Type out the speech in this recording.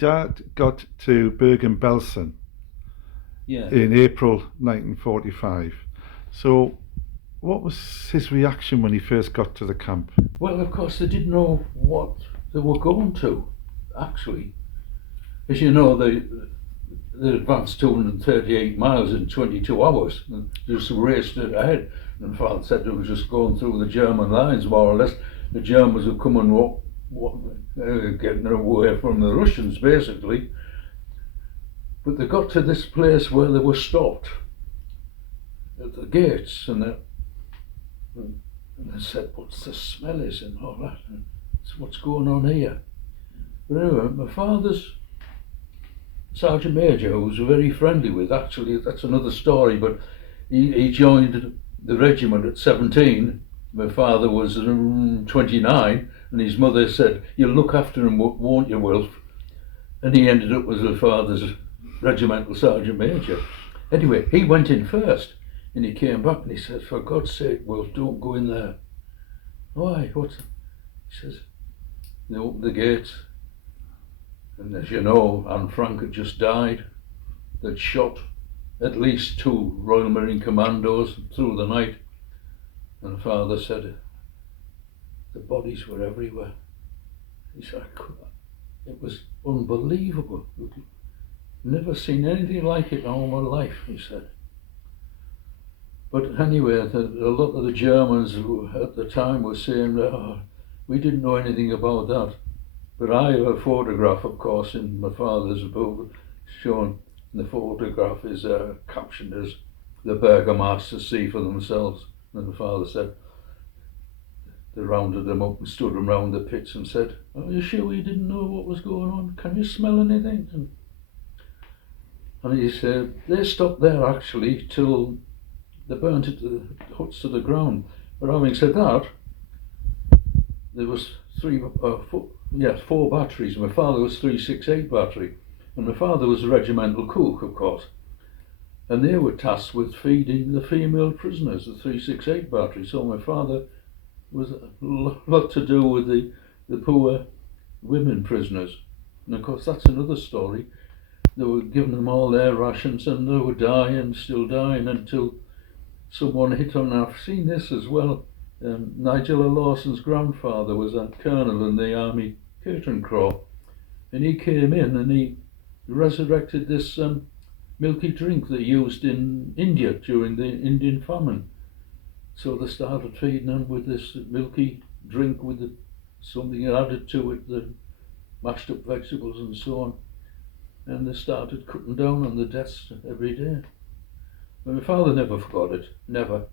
your dad got to Bergen-Belsen Yeah. in April 1945. So, what was his reaction when he first got to the camp? Well, of course, they didn't know what they were going to, actually. As you know, they advanced 238 miles in 22 hours and just raced it ahead. And Father said they were just going through the German lines, more or less. The Germans were coming, getting away from the Russians, basically. But they got to this place where they were stopped at the gates, and they said, "What's the smell is and all that? And what's going on here?" But anyway, my father's Sergeant Major, who was very friendly with, actually, that's another story, but he joined the regiment at 17. My father was 29, and his mother said, "You'll look after him, won't you, Wilf?" And he ended up as my father's regimental Sergeant Major. Anyway, he went in first, and he came back and he said, "For God's sake, Wilf, don't go in there." "Why? What's?" He says, they opened the gates, and as you know, Anne Frank had just died. They'd shot at least 2 Royal Marine Commandos through the night. And Father said the bodies were everywhere. He said, "It was unbelievable. Never seen anything like it in all my life," he said. But anyway, a lot of the Germans who at the time were saying, "Oh, we didn't know anything about that." But I have a photograph, of course, in my father's book, showing the photograph is captioned as "the Bergen-Belsen see for themselves." And my father said, they rounded them up and stood them round the pits and said, "Are you sure you didn't know what was going on? Can you smell anything?" And he said, they stopped there actually till they burnt it, the huts to the ground. But having said that, there was 4 batteries. My father was 368 battery, and my father was a regimental cook, of course, and they were tasked with feeding the female prisoners, the 368 battery. So my father was a lot to do with the poor women prisoners, and of course that's another story. They were giving them all their rations, and they were dying, still dying, until someone hit on. I've seen this as well. Nigella Lawson's grandfather was a colonel in the army curtain craw, and he came in and he resurrected this milky drink they used in India during the Indian famine. So they started feeding them with this milky drink with something added to it, the mashed up vegetables and so on, and they started cutting down on the deaths every day. But my father never forgot it, never.